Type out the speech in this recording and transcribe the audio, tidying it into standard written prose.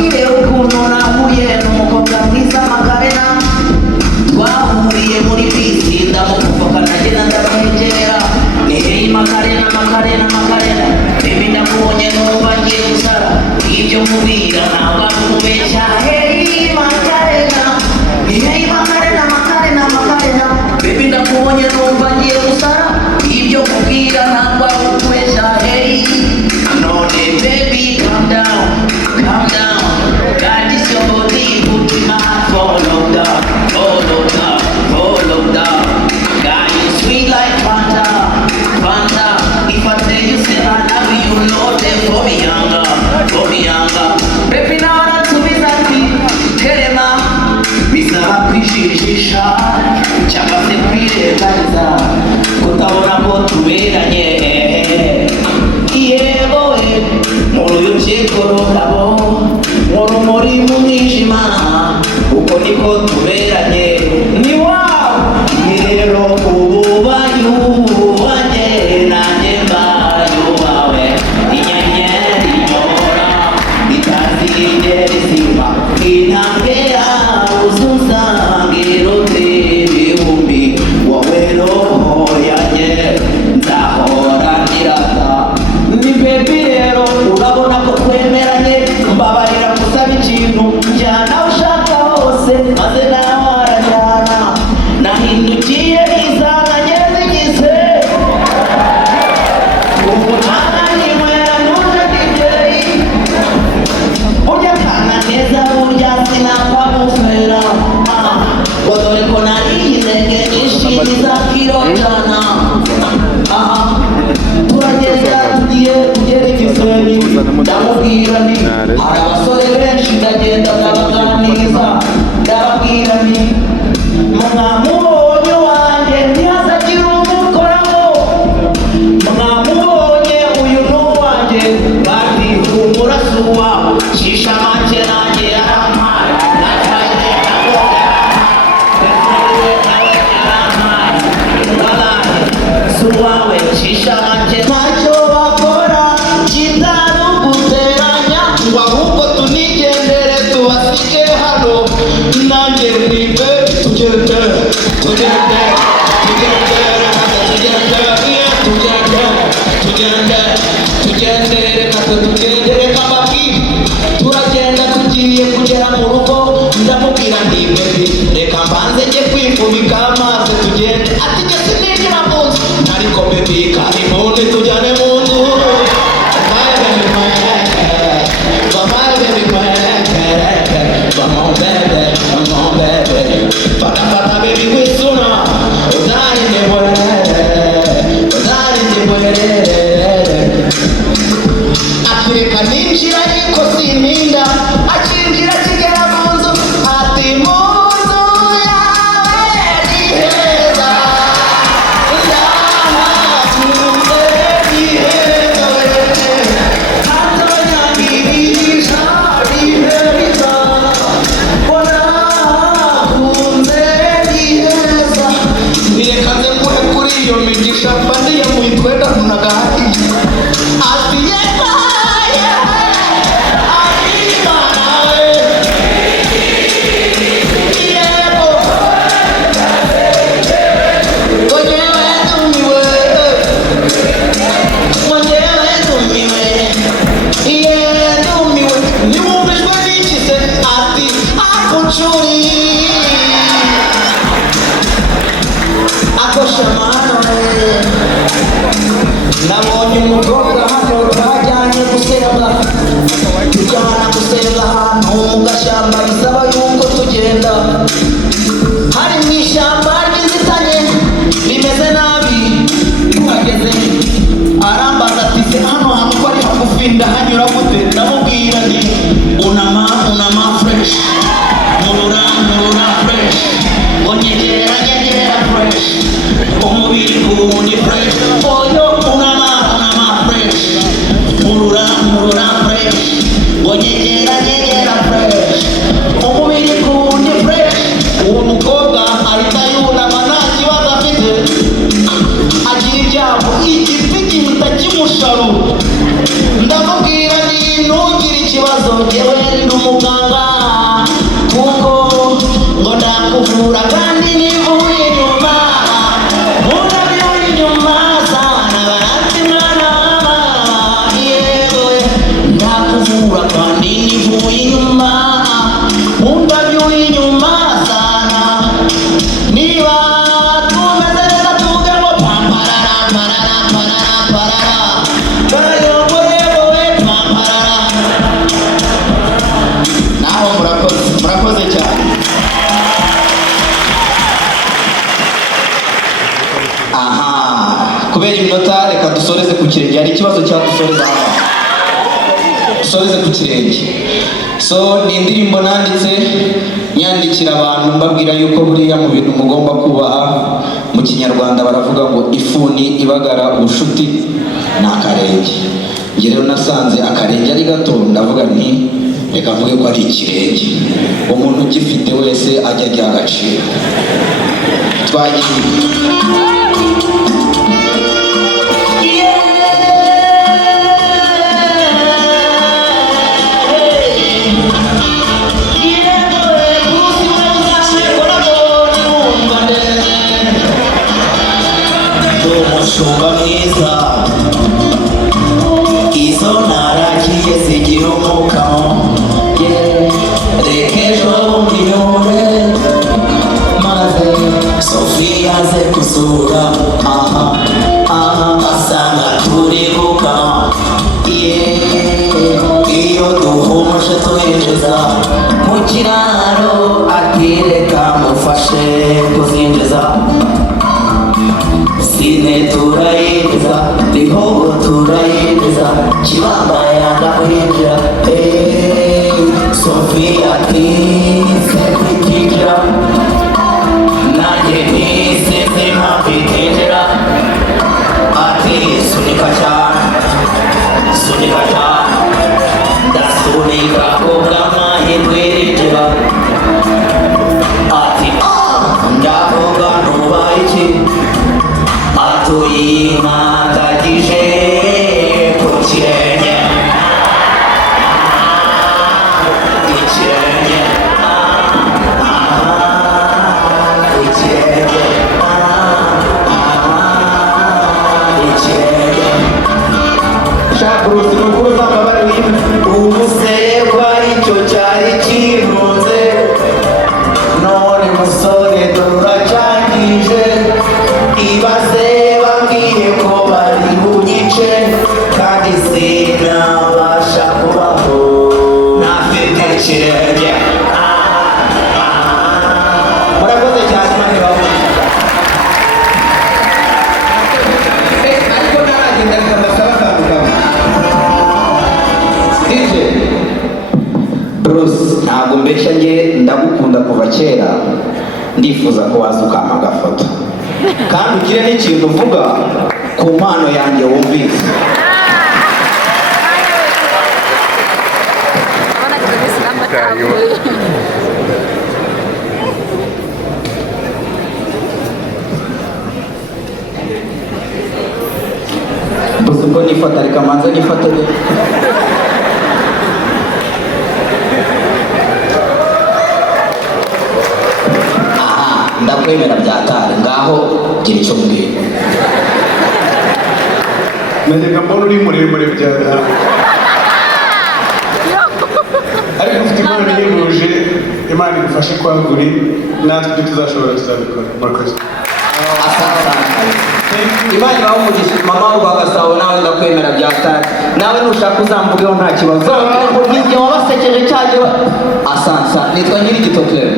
mbabwire ukuntu nahuye n'umukobwa mwiza Makarena. Twahuriye muri bisi ndamukufoka nagenda ndamwegerera. Hey Makarena, Makarena, Makarena, baby ndamubonye numva ngiye gusara. Ibyo mubwira ntabwo ari ukubeshya. Hey Makarena, hey Makarena, Makarena, Makarena, baby ndamubonye numva ngiye gusara. Ibyo mubwira ntabwo ari ukubeshya. Hey none baby calm down, calm down. God is your body, put in my heart for lockdown, for lockdown, for lockdown. God you sweet like Fanta, Fanta. If I tell you say I love you, you know that for me younger, for me younger. Baby now not to be happy, Kerema. Bisa kwishishisha, cyangwa se kwirengagiza, kutabona ko tuberanye. Yego muruyo cyekorondabo, muri mu mwijima, uko niko tuberanye. Ni wow, rero ububanyu wanjye nanjye mbayo wawe. Inyenyeri nyora itazigera izima, intambwe yawe uzuzangiro ibihumbi. Wowe roho yanjye nzahora nirata. Ni baby rero urabona ko twemeranye, mbabarira kusaba ikintu njyana ushaka hose maze nawe arajyana. Nahindukiye izana nyezigize ubu ntananimwera nuje DJ. Burya kana neza burya sinapfa gufera. Dore ko nariye intege nyinshi zizakirotana. Turagenda tugiye kugera Gisenyi, ndamubwira nti hari abasore benshi ndagenda ndabaganiriza. Ndababwira nti mwamubonye wanjye ntihazagira umukoraho, mwamubonye uyu ni uwanjye. Bati humura si uwawe, shisha make nanjye yarampaye. Nacaye si uwawe, shisha make. Ntacyo bakora kitari uguteranya, ngo ahubwo tunigendere tubasige hano. Nanjye nibe tugende, tugende, tugende, tugende, tugende, tugende, tugende, reka tugende, reka mbabwire. Turagenda tugiye kugera mu rugo, ndamubwira nti baby reka mbanze njye kwifubika maze tugende. Ati njye sinigera mu nzu, ariko baby kandi none tujyane mu nzu. Akireka ninjira ariko sininda, akinjira kigera mu nzu. Ati mu nzu yawe ni heza, ndahakunze ni heza we. Hatanyangirisha ni heza, wanahakunze ni heza. Nireka nze muhe kuri iyo migisha mba ndiyamuye utwenda ntunagahahiye. Ati yeba nabonye umukobwa hano twajyanye gusenga, tujyana gusenga ahantu mu gashyamba bisaba yuko tugenda. Hari mu ishyamba ry'inzitane rimeze nabi. Tuhageze arambaza ati se hano hantu ko ari hagufi ndahanyura gute? Ndamubwira nti unama, unama fresh, murura, murura fresh, onyegera, nyegera fresh, umubiri kuwundi fresh. Oyo unama, unama fresh, murura, murura fresh, onyegera, nyegera fresh, umubiri kuwundi fresh. Uwo mukobwa ahita yunama nta kibazo afite, agira ibyago igiti gihita kimusharu. Ndamubwira nti ntugire ikibazo. njyewe ndi umuganga kuko ngo ndakuvura kandi nivuye inyuma murabiwe inyuma sana baratimana yewe ndakuvura kandi nivuye inyuma murabiwe inyuma sana niba tumeze neza tuvuge ngo pamparara parara parara parara darayoborewe pamparara naho murakoze cyane. Aha kubera iminota reka dusoreze ku kirenge, hari ikibazo cyadusoreza hano dusoreze ku kirenge. So ni indirimbo nanditse nyandikira abantu mbabwira yuko buriya mu bintu mugomba kubaha mu kinyarwanda baravuga ngo ifuni ibagara ubushuti ni akarenge. Njye rero nasanze akarenge ari gato ndavuga nti reka mvuge ko ari ikirenge, umuntu ugifite wese ajya agira agaciro. Twagiye umushumba mwiza izo ntaragiye zigira umukamo reka ejo bundi maze Sophia aze gusura asanga turi gukama iyo duhumuje twinjiza mu kiraro atireka mufashe kuzinjiza sine turayinjiza rihobo turayinjiza kibamba yanga kwinjira Sophia ati se kwinjira nanjye nisize mpamvu itinjira ati sunika cyane ndasunika kubw'amahirwe rinjira ati ndavuga ntubaye iki tuyimandagije ku kirenge ikirenge ikirenge ikirenge shakurusi nukuru z'amabara ubusekwa icyo cyari kirunze none musore turacangije ibaze ko bari bunyice kandi sinabasha kubaho ntafite ikirenge. Murakoze cyane mani bavuga ariko naragenda ndasaba akantu DJ Bruce ntabwo mbeshya njye ndagukunda kuva kera ndifuza ko waza ukampa agafoto kandi ugire n'ikintu uvuga ku mpano yanjye wumvise. Mbuze ubwo nifata reka manza nifate de ndakwemera byatare ngaho gira icyo mbwira. Najyaga mbona uri muremure byatare ariko ufite impano yihuje, Imana igufashe kwagura natwe tuzashobora kuzabikora. Murakoze. Imana ibahe umugisha mama w'Agasabo nawe ndakwemera byatare nawe nushaka uzamvugeho nta kibazo igihe wabasekeje cyagiye asansa nitwa Nyirigitokere.